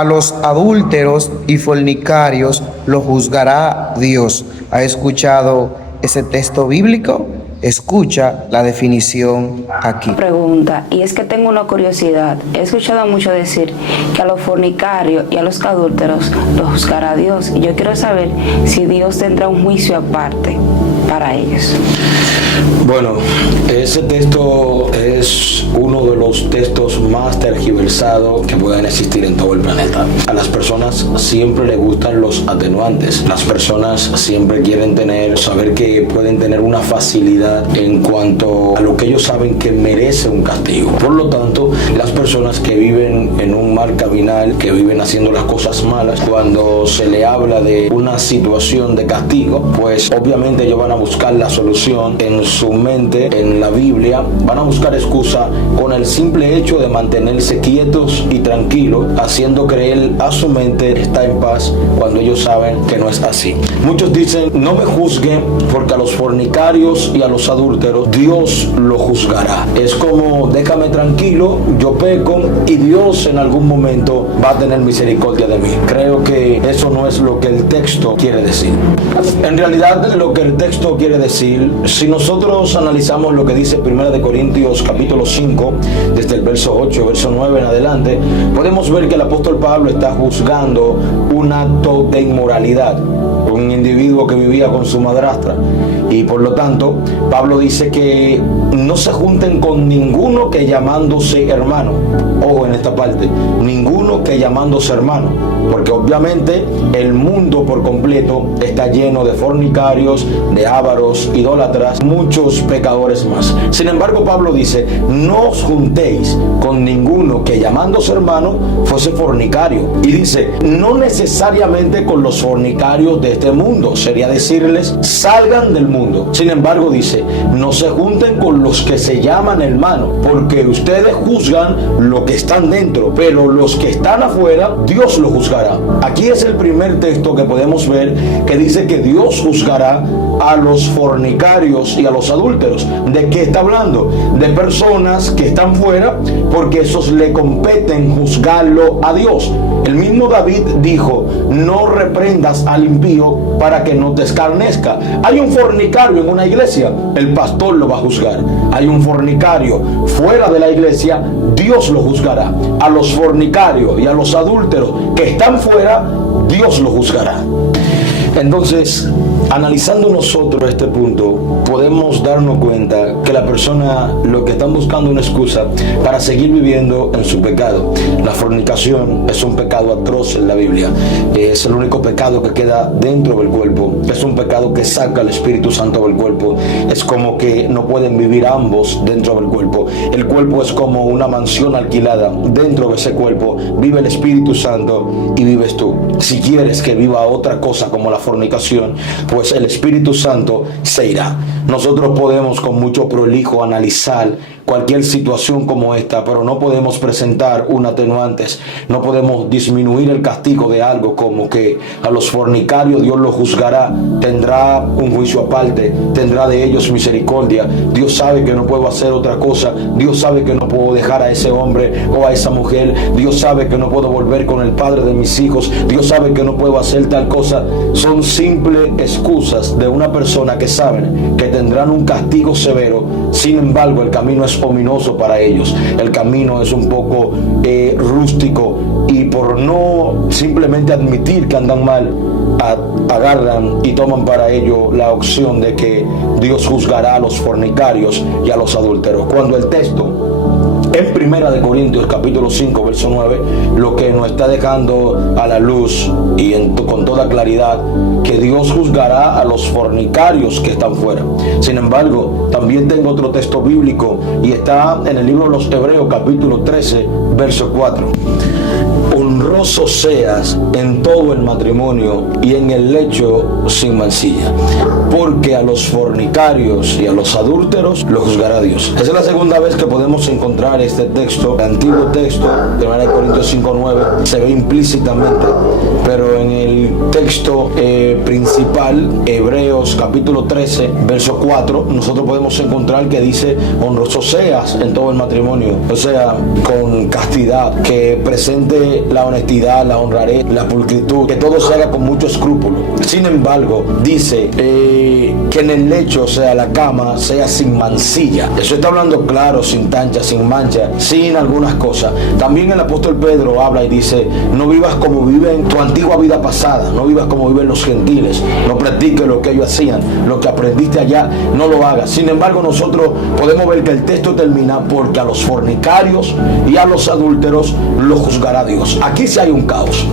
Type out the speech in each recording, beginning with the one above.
A los adúlteros y fornicarios los juzgará Dios. ¿Ha escuchado ese texto bíblico? Escucha la definición aquí. Pregunta, y es que tengo una curiosidad. He escuchado mucho decir que a los fornicarios y a los adúlteros los juzgará Dios. Y yo quiero saber si Dios tendrá un juicio aparte para ellos. Bueno, ese texto es uno de los textos más tergiversados que pueden existir en todo el planeta. A las personas siempre les gustan los atenuantes. Las personas siempre quieren saber que pueden tener una facilidad en cuanto a lo que ellos saben que merece un castigo. Por lo tanto, las personas que viven en un mal caminar, que viven haciendo las cosas malas, cuando se le habla de una situación de castigo, pues obviamente ellos van a buscar la solución en su mente, en la Biblia, van a buscar excusa con el simple hecho de mantenerse quietos y tranquilos, haciendo creer a su mente está en paz cuando ellos saben que no es así. Muchos dicen, no me juzguen porque a los fornicarios y a los adúlteros Dios lo juzgará. Es como, déjame tranquilo, yo peco y Dios en algún momento va a tener misericordia de mí. Creo que eso no es lo que el texto quiere decir. En realidad, lo que el texto quiere decir, si nosotros analizamos lo que dice 1 Corintios capítulo 5, desde el verso 8, verso 9 en adelante, podemos ver que el apóstol Pablo está juzgando un acto de inmoralidad, un individuo que vivía con su madrastra, y por lo tanto Pablo dice que no se junten con ninguno que llamándose hermano. Ojo en esta parte, ninguno que llamándose hermano, porque obviamente el mundo por completo está lleno de fornicarios, de ávaros, idólatras, muchos pecadores más. Sin embargo, Pablo dice, no os juntéis con ninguno que llamándose hermano fuese fornicario. Y dice, no necesariamente con los fornicarios de este mundo, sería decirles, salgan del mundo. Sin embargo, dice, no se junten con los que se llaman hermanos, porque ustedes juzgan lo que están dentro, pero los que están afuera, Dios los juzgará. Aquí es el primer texto que podemos ver que dice que Dios juzgará a los fornicarios y a los adúlteros. ¿De qué está hablando? De personas que están fuera, porque esos le competen juzgarlo a Dios. El mismo David dijo, no reprendas al impío para que no te escarnezca. Hay un fornicario en una iglesia, el pastor lo va a juzgar. Hay un fornicario fuera de la iglesia, Dios lo juzgará. A los fornicarios y a los adúlteros que están fuera, Dios lo juzgará. Entonces, analizando nosotros este punto, podemos darnos cuenta que la persona lo que están buscando una excusa para seguir viviendo en su pecado. La fornicación es un pecado atroz en la Biblia. Es el único pecado que queda dentro del cuerpo. Es un pecado que saca el Espíritu Santo del cuerpo. Es como que no pueden vivir ambos dentro del cuerpo. El cuerpo es como una mansión alquilada. Dentro de ese cuerpo vive el Espíritu Santo y vives tú. Si quieres que viva otra cosa como la fornicación, pues el Espíritu Santo se irá. Nosotros podemos con mucho prolijo analizar cualquier situación como esta, pero no podemos presentar un atenuantes, no podemos disminuir el castigo de algo como que a los fornicarios Dios los juzgará, tendrá un juicio aparte, tendrá de ellos misericordia. Dios sabe que no puedo hacer otra cosa, Dios sabe que no puedo dejar a ese hombre o a esa mujer, Dios sabe que no puedo volver con el padre de mis hijos, Dios sabe que no puedo hacer tal cosa. Son simples excusas de una persona que saben que tendrán un castigo severo. Sin embargo, el camino es ominoso para ellos, el camino es un poco rústico, y por no simplemente admitir que andan mal, agarran y toman para ello la opción de que Dios juzgará a los fornicarios y a los adúlteros, cuando el texto en 1 Corintios capítulo 5 verso 9 lo que nos está dejando a la luz y con toda claridad, que Dios juzgará a los fornicarios que están fuera. Sin embargo, también tengo otro texto bíblico y está en el libro de los Hebreos capítulo 13 verso 4. Honroso seas en todo el matrimonio y en el lecho sin mancilla, porque a los fornicarios y a los adúlteros los juzgará Dios. Esa es la segunda vez que podemos encontrar este texto. El antiguo texto de 1 Corintios 5:9 se ve implícitamente, pero en el texto principal, Hebreos capítulo 13 verso 4, nosotros podemos encontrar que dice honroso seas en todo el matrimonio, o sea, con castidad, que presente dice la honestidad, la honradez, la pulcritud, que todo se haga con mucho escrúpulo. Sin embargo, dice que en el lecho, o sea, la cama, sea sin mancilla. Eso está hablando claro, sin tacha, sin mancha, sin algunas cosas. También el apóstol Pedro habla y dice, no vivas como viven tu antigua vida pasada, no vivas como viven los gentiles, no practiques lo que ellos hacían, lo que aprendiste allá, no lo hagas. Sin embargo, nosotros podemos ver que el texto termina porque a los fornicarios y a los adúlteros los juzgará Dios. Aquí sí hay un caos.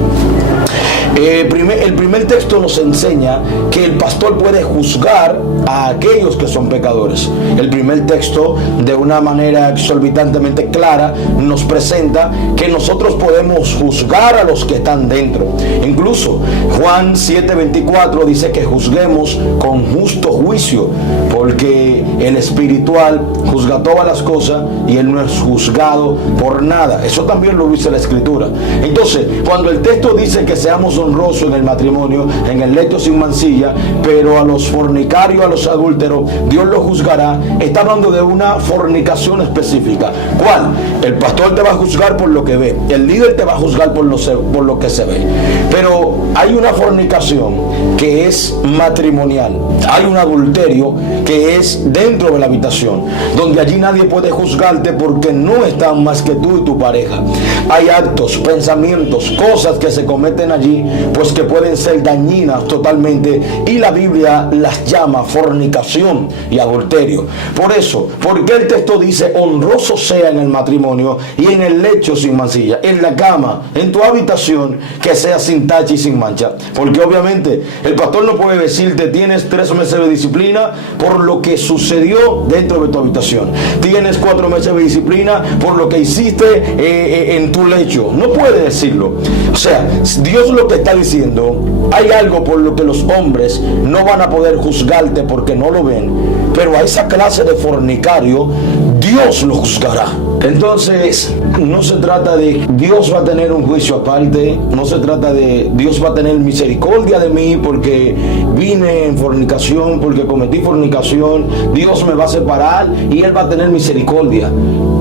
El primer texto nos enseña que el pastor puede juzgar a aquellos que son pecadores. El primer texto, de una manera exorbitantemente clara, nos presenta que nosotros podemos juzgar a los que están dentro. Incluso Juan 7:24 dice que juzguemos con justo juicio, porque el espiritual juzga todas las cosas y él no es juzgado por nada. Eso también lo dice la Escritura. Entonces, cuando el texto dice que seamos honrosos en el matrimonio, en el lecho sin mancilla, pero a los fornicarios, a los adúlteros, Dios los juzgará, está hablando de una fornicación específica. ¿Cuál? El pastor te va a juzgar por lo que ve, el líder te va a juzgar por lo que se ve. Pero hay una fornicación que es matrimonial, hay un adulterio que es dentro de la habitación, donde allí nadie puede juzgarte porque no están más que tú y tu pareja. Hay actos, pensamientos, cosas que se cometen allí, pues que pueden ser dañinas totalmente, y la Biblia las llama fornicación y adulterio. Por eso, porque el texto dice honroso sea en el matrimonio y en el lecho sin mancilla, en la cama, en tu habitación, que sea sin tacha y sin mancha. Porque obviamente el pastor no puede decirte tienes 3 meses de disciplina por lo que sucedió dentro de tu habitación, tienes 4 meses de disciplina por lo que hiciste en tu lecho. No puede decirlo. O sea, Dios lo que está diciendo, hay algo por lo que los hombres no van a poder juzgarte porque no lo ven, pero a esa clase de fornicario Dios lo juzgará. Entonces, no se trata de Dios va a tener un juicio aparte, no se trata de Dios va a tener misericordia de mí porque vine en fornicación, porque cometí fornicación, Dios me va a separar y Él va a tener misericordia.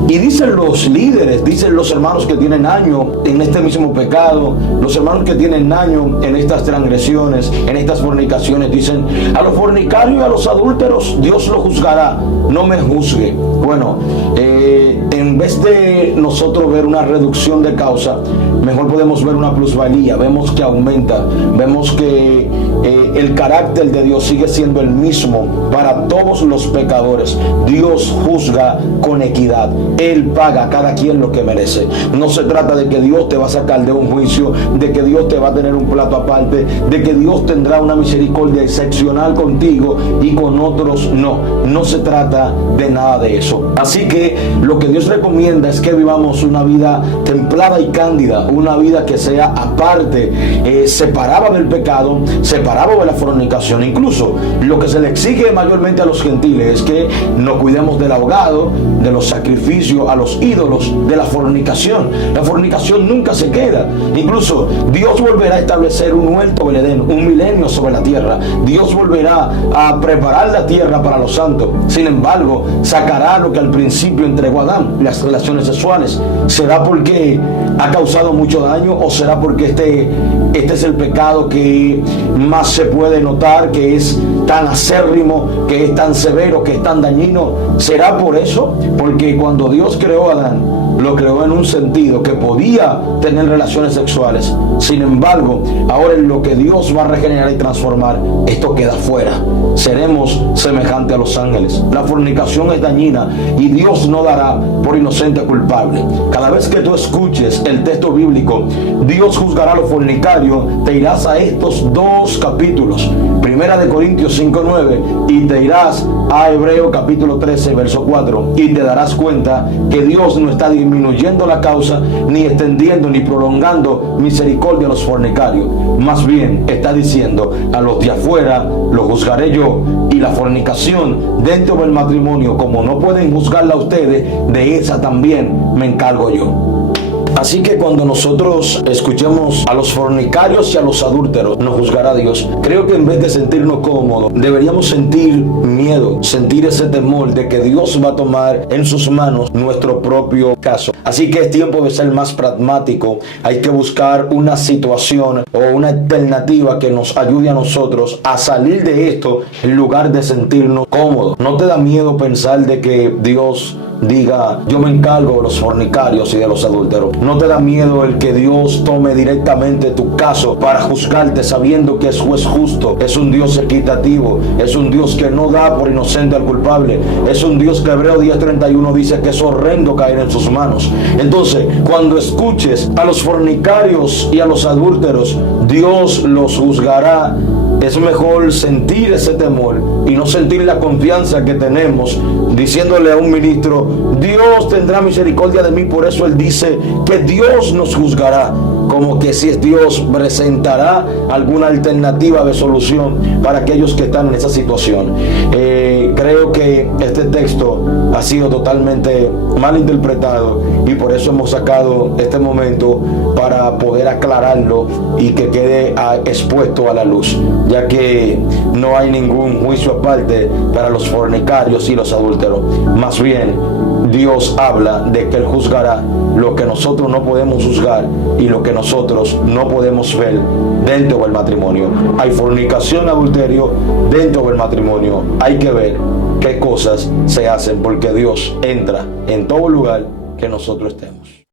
Y dicen los líderes, dicen los hermanos que tienen años en este mismo pecado, los hermanos que tienen años en estas transgresiones, en estas fornicaciones, dicen, a los fornicarios y a los adúlteros Dios lo juzgará, no me juzgue. Bueno, en vez de nosotros ver una reducción de causa, mejor podemos ver una plusvalía, vemos que aumenta, vemos que el carácter de Dios sigue siendo el mismo para todos los pecadores. Dios juzga con equidad, Él paga a cada quien lo que merece. No se trata de que Dios te va a sacar de un juicio, de que Dios te va a tener un plato aparte, de que Dios tendrá una misericordia excepcional contigo y con otros no. No se trata de nada de eso. Así que lo que Dios recomienda es que vivamos una vida templada y cándida, una vida que sea aparte, separada del pecado, separado de la fornicación. Incluso lo que se le exige mayormente a los gentiles es que nos cuidemos del ahogado, de los sacrificios a los ídolos, de la fornicación. La fornicación nunca se queda. Incluso Dios volverá a establecer un huerto del Edén, un milenio sobre la tierra. Dios volverá a preparar la tierra para los santos. Sin embargo, sacará lo que al principio entregó a Adán, las relaciones sexuales. ¿Será porque ha causado mucho daño o será porque este es el pecado que más se puede notar, que es tan acérrimo, que es tan severo, que es tan dañino? ¿Será por eso? Porque cuando Dios creó a Adán, lo creó en un sentido que podía tener relaciones sexuales. Sin embargo, ahora en lo que Dios va a regenerar y transformar, esto queda fuera. Seremos semejantes a los ángeles. La fornicación es dañina y Dios no dará por inocente culpable. Cada vez que tú escuches el texto bíblico, Dios juzgará a los fornicarios, te irás a estos 2 capítulos, 1 de Corintios 5:9, y te irás a Hebreo capítulo 13, verso 4, y te darás cuenta que Dios no está disminuyendo la causa, ni extendiendo, ni prolongando misericordia a los fornicarios. Más bien está diciendo, a los de afuera los juzgaré yo, y la fornicación dentro del matrimonio, como no pueden juzgarla a ustedes, de esa también me encargo yo. Así que cuando nosotros escuchemos a los fornicarios y a los adúlteros, nos juzgará Dios. Creo que en vez de sentirnos cómodos, deberíamos sentir miedo, sentir ese temor de que Dios va a tomar en sus manos nuestro propio caso. Así que es tiempo de ser más pragmático. Hay que buscar una situación o una alternativa que nos ayude a nosotros a salir de esto en lugar de sentirnos cómodos. ¿No te da miedo pensar de que Dios diga, yo me encargo de los fornicarios y de los adúlteros? ¿No te da miedo el que Dios tome directamente tu caso para juzgarte, sabiendo que es juez justo? Es un Dios equitativo, es un Dios que no da por inocente al culpable, es un Dios que Hebreos 10:31 dice que es horrendo caer en sus manos. Entonces, cuando escuches a los fornicarios y a los adúlteros, Dios los juzgará. Es mejor sentir ese temor y no sentir la confianza que tenemos diciéndole a un ministro, Dios tendrá misericordia de mí. Por eso él dice que Dios nos juzgará, como que si es Dios presentará alguna alternativa de solución para aquellos que están en esa situación. Creo que este texto ha sido totalmente mal interpretado y por eso hemos sacado este momento para poder aclararlo y que quede expuesto a la luz, ya que no hay ningún juicio aparte para los fornicarios y los adúlteros. Más bien, Dios habla de que Él juzgará lo que nosotros no podemos juzgar y lo que nosotros no podemos ver dentro del matrimonio. Hay fornicación, adulterio dentro del matrimonio. Hay que ver qué cosas se hacen, porque Dios entra en todo lugar que nosotros estemos.